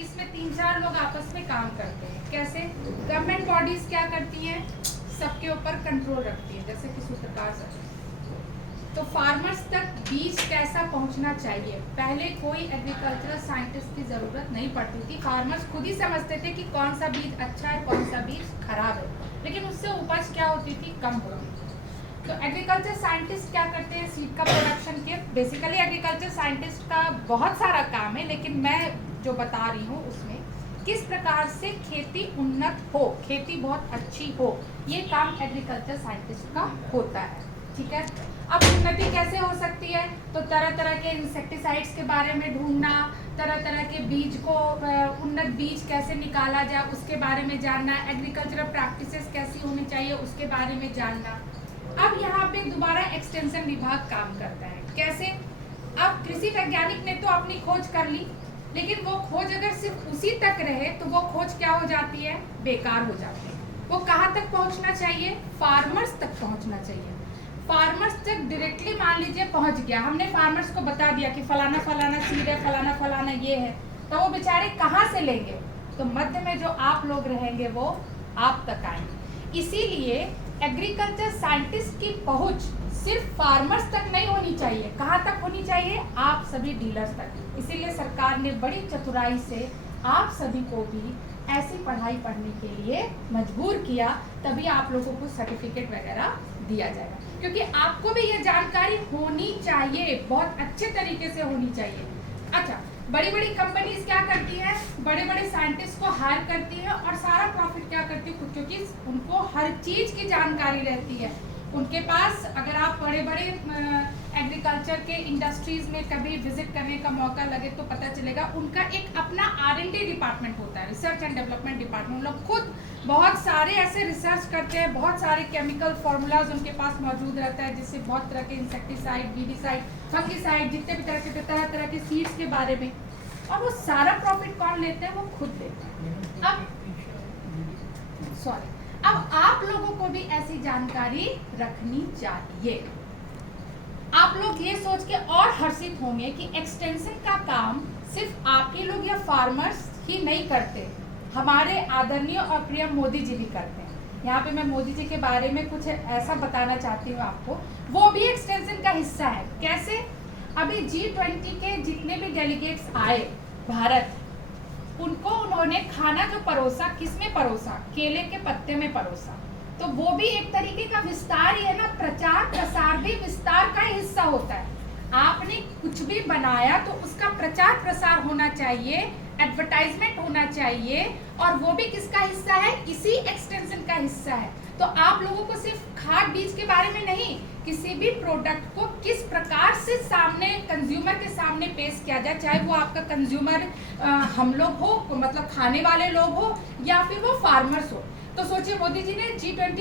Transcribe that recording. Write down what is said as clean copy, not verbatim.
इसमें 3-4 लोग आपस में काम करते हैं। कैसे? गवर्नमेंट बॉडीज क्या करती हैं? सबके ऊपर कंट्रोल रखती है, जैसे कि सूत्रकार सर। तो फार्मर्स तक बीज कैसा पहुंचना चाहिए, पहले कोई एग्रीकल्चरल साइंटिस्ट की जरूरत नहीं पड़ती थी। फार्मर्स खुद ही समझते थे कि कौन सा बीज अच्छा है, कौन सा बीज खराब है, लेकिन उससे उपज क्या होती थी? कम होती थी। तो एग्रीकल्चर साइंटिस्ट क्या करते हैं? सीड का प्रोडक्शन के। बेसिकली एग्रीकल्चर साइंटिस्ट का बहुत सारा काम है, लेकिन मैं जो बता रही हूँ उसमें किस प्रकार से खेती उन्नत हो, खेती बहुत अच्छी हो, ये काम एग्रीकल्चर साइंटिस्ट का होता है। ठीक है। अब उन्नति कैसे हो सकती है? तो तरह तरह के इंसेक्टिसाइड्स के बारे में ढूंढना, तरह तरह के बीज को, उन्नत बीज कैसे निकाला जाए उसके बारे में जानना, एग्रीकल्चरल प्रैक्टिसेस कैसी होनी चाहिए उसके बारे में जानना। अब यहाँ पे दोबारा एक्सटेंशन विभाग काम करता है। कैसे? अब कृषि वैज्ञानिक ने तो अपनी खोज कर ली, लेकिन वो खोज अगर सिर्फ उसी तक रहे तो वो खोज क्या हो जाती है? बेकार हो जाती है। वो कहाँ तक पहुँचना चाहिए? फार्मर्स तक पहुँचना चाहिए। फार्मर्स तक डायरेक्टली मान लीजिए पहुँच गया, हमने फार्मर्स को बता दिया कि फलाना फलाना सीड है, फलाना फलाना ये है, तो वो बेचारे कहाँ से लेंगे? तो मध्य में जो आप लोग रहेंगे वो आप तक आएंगे। इसीलिए एग्रीकल्चर साइंटिस्ट की पहुंच सिर्फ फार्मर्स तक नहीं होनी चाहिए। कहाँ तक होनी चाहिए? आप सभी डीलर्स तक। इसीलिए सरकार ने बड़ी चतुराई से आप सभी को भी ऐसी पढ़ाई पढ़ने के लिए मजबूर किया, तभी आप लोगों को सर्टिफिकेट वगैरह दिया जाएगा, क्योंकि आपको भी ये जानकारी होनी चाहिए, बहुत अच्छे तरीके से होनी चाहिए। अच्छा, बड़ी बड़ी कंपनीज क्या करती हैं? बड़े बड़े साइंटिस्ट को हायर करती है और सारा प्रॉफिट क्या करती है? खुद, क्योंकि उनको हर चीज की जानकारी रहती है उनके पास। अगर आप बड़े बड़े एग्रीकल्चर के इंडस्ट्रीज में कभी विजिट करने का मौका लगे तो पता चलेगा, उनका एक अपना R&D डिपार्टमेंट होता है, रिसर्च एंड डेवलपमेंट डिपार्टमेंट। उन लोग खुद बहुत सारे ऐसे रिसर्च करते हैं, बहुत सारे केमिकल फार्मूलाज उनके पास मौजूद रहता है, जिससे बहुत तरह के इंसेक्टिसाइड, वीडिसाइड, फंगिसाइड, जितने भी तरह के तरह तरह के सीड्स के बारे में। और वो सारा प्रॉफिट कौन लेते हैं? वो खुद लेते हैं। अब आप लोगों को भी ऐसी जानकारी रखनी चाहिए। आप लोग ये सोच के और हर्षित होंगे कि एक्सटेंशन का काम सिर्फ आप ही लोग या फार्मर्स ही नहीं करते, हमारे आदरणीय और प्रिय मोदी जी भी करते हैं। यहाँ पे मैं मोदी जी के बारे में कुछ ऐसा बताना चाहती हूँ आपको, वो भी एक्सटेंशन का हिस्सा है। कैसे? अभी G20 के जितने भी डेलीगेट्स आए भारत, उनको उन्होंने खाना जो परोसा, किसमें परोसा? केले के पत्ते में परोसा। तो वो भी एक तरीके का विस्तार ही है ना, प्रचार प्रसार भी विस्तार का ही हिस्सा होता है। आपने कुछ भी बनाया तो उसका प्रचार प्रसार होना चाहिए, एडवर्टाइजमेंट होना चाहिए, और वो भी किसका हिस्सा है? इसी एक्सटेंशन का हिस्सा है। तो आप लोगों को सिर्फ खाद बीज के बारे में नहीं, किसी भी प्रोडक्ट को किस प्रकार से सामने कंज्यूमर के सामने पेश किया जाए, चाहे वो आपका कंज्यूमर हम लोग हो, मतलब खाने वाले लोग हो, या फिर वो फार्मर्स हो। तो सोचिए, मोदी जी ने G20